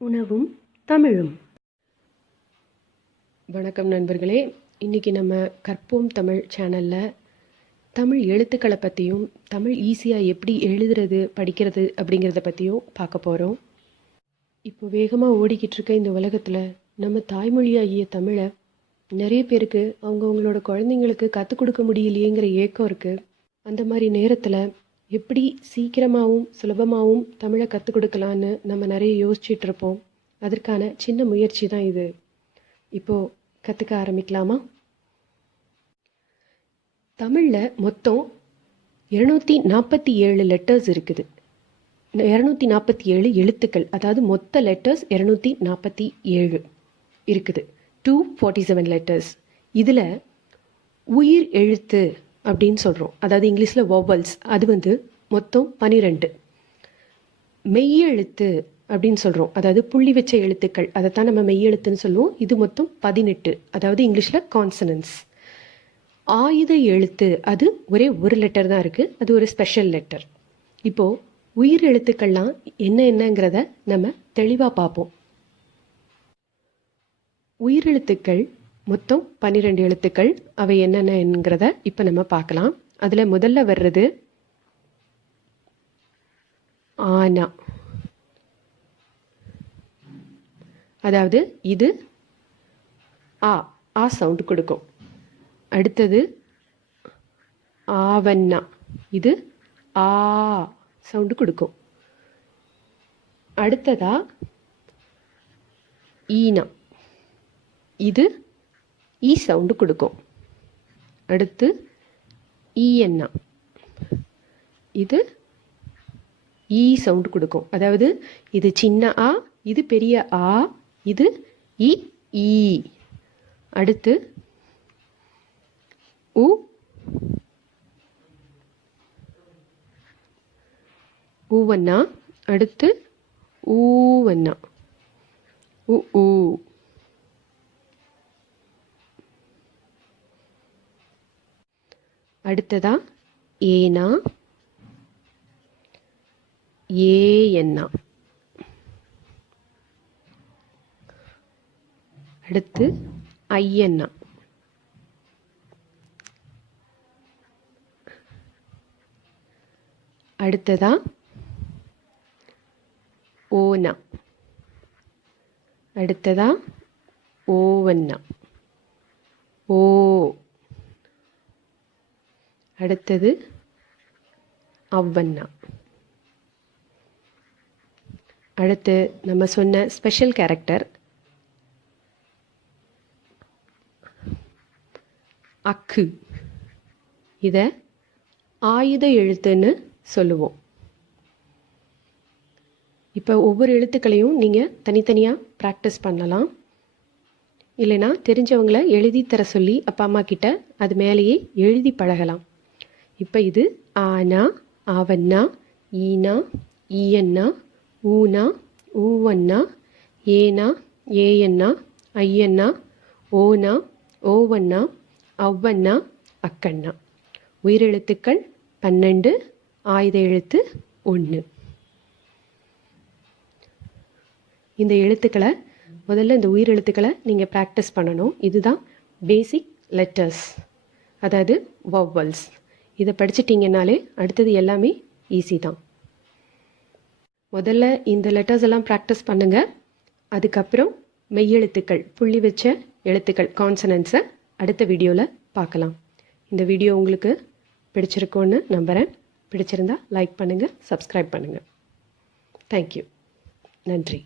உணவும் தமிழும். வணக்கம் நண்பர்களே. இன்றைக்கி நம்ம கற்போம் தமிழ் சேனலில் தமிழ் எழுத்துக்களை பற்றியும் தமிழ் ஈஸியாக எப்படி எழுதுறது படிக்கிறது அப்படிங்கிறத பற்றியும் பார்க்க போகிறோம். இப்போ வேகமாக ஓடிக்கிட்டு இருக்க இந்த உலகத்தில் நம்ம தாய்மொழியாகிய தமிழை நிறைய பேருக்கு அவங்களோட குழந்தைங்களுக்கு கற்றுக் கொடுக்க முடியலையேங்கிற ஏக்கம் இருக்குது. அந்த மாதிரி நேரத்தில் எப்படி சீக்கிரமாகவும் சுலபமாகவும் தமிழை கற்றுக் கொடுக்கலான்னு நம்ம நிறைய யோசிச்சுட்டு இருப்போம். அதற்கான சின்ன முயற்சி தான் இது. இப்போது கற்றுக்க ஆரம்பிக்கலாமா? தமிழில் மொத்தம் 247 லெட்டர்ஸ் இருக்குது. 247 எழுத்துக்கள், அதாவது மொத்த லெட்டர்ஸ் 247 இருக்குது. 247 லெட்டர்ஸ். இதில் உயிர் எழுத்து அப்படின்னு சொல்கிறோம், அதாவது இங்கிலீஷில் வவல்ஸ், அது மொத்தம் 12. மெய்யெழுத்து அப்படின்னு சொல்கிறோம், அதாவது புள்ளி வச்ச எழுத்துக்கள், அதைத்தான் நம்ம மெய்யெழுத்துன்னு சொல்லுவோம். இது மொத்தம் 18, அதாவது இங்கிலீஷில் கான்சனன்ஸ். ஆயுத எழுத்து அது ஒரே ஒரு லெட்டர் தான் இருக்குது, அது ஒரு ஸ்பெஷல் லெட்டர். இப்போது உயிர் எழுத்துக்கள்லாம் என்னங்கிறத நம்ம தெளிவாக பார்ப்போம். உயிரெழுத்துக்கள் மொத்தம் 12 எழுத்துக்கள். அவை என்னென்னங்கிறத இப்போ நம்ம பார்க்கலாம். அதில் முதல்ல வர்றது ஆனா, அதாவது இது ஆ சவுண்டு கொடுக்கும். அடுத்தது ஆவண்ணா, இது ஆ சவுண்டு கொடுக்கும். அடுத்ததா ஈனா, இது ஈ சவுண்டு கொடுக்கும். அடுத்து ஈயண்ணா, இது ஈ சவுண்டு கொடுக்கும். அதாவது இது சின்ன ஆ, இது பெரிய ஆ, இது இ ஈ. அடுத்து உ, ஊவண்ணா. அடுத்து ஊவண்ணா, உ ஊ. அடுத்ததா ஏனா, ஏஎண்ணா. அடுத்து ஐயண்ணா. அடுத்ததா ஓனா. அடுத்ததா ஓவண்ணா, ஓ. அடுத்தது அவ்வண்ணா. அடுத்து நம்ம சொன்ன ஸ்பெஷல் கேரக்டர் அக்கு. இதை ஆயுத எழுத்துன்னு சொல்லுவோம். இப்போ ஒவ்வொரு எழுத்துக்களையும் நீங்கள் தனித்தனியாக ப்ராக்டிஸ் பண்ணலாம். இல்லைனா தெரிஞ்சவங்களை எழுதி தர சொல்லி அப்பா அம்மா கிட்ட அது மேலேயே எழுதி பழகலாம். இப்போ இது ஆனா, ஆவண்ணா, ஈனா, ஈயண்ணா, ஊனா, ஊவண்ணா, ஏனா, ஏயண்ணா, ஐயண்ணா, ஓனா, ஓவண்ணா, அவ்வண்ணா, அக்கண்ணா. உயிரெழுத்துக்கள் 12, ஆயுத எழுத்து 1. இந்த எழுத்துக்களை முதல்ல, இந்த உயிரெழுத்துக்களை நீங்கள் ப்ராக்டிஸ் பண்ணணும். இதுதான் பேசிக் லெட்டர்ஸ், அதாவது வவல்ஸ். இதை படிச்சிட்டிங்கனாலே அடுத்தது எல்லாமே ஈஸி தான். முதல்ல இந்த லெட்டர்ஸ் எல்லாம் ப்ராக்டிஸ் பண்ணுங்கள். அதுக்கப்புறம் மெய்யெழுத்துக்கள், புள்ளி வச்ச எழுத்துக்கள், கான்சனன்ஸை அடுத்த வீடியோவில் பார்க்கலாம். இந்த வீடியோ உங்களுக்கு பிடிச்சிருக்கோன்னு நம்புகிறேன். பிடிச்சிருந்தா லைக் பண்ணுங்கள், சப்ஸ்கிரைப் பண்ணுங்கள். தேங்க்யூ. நன்றி.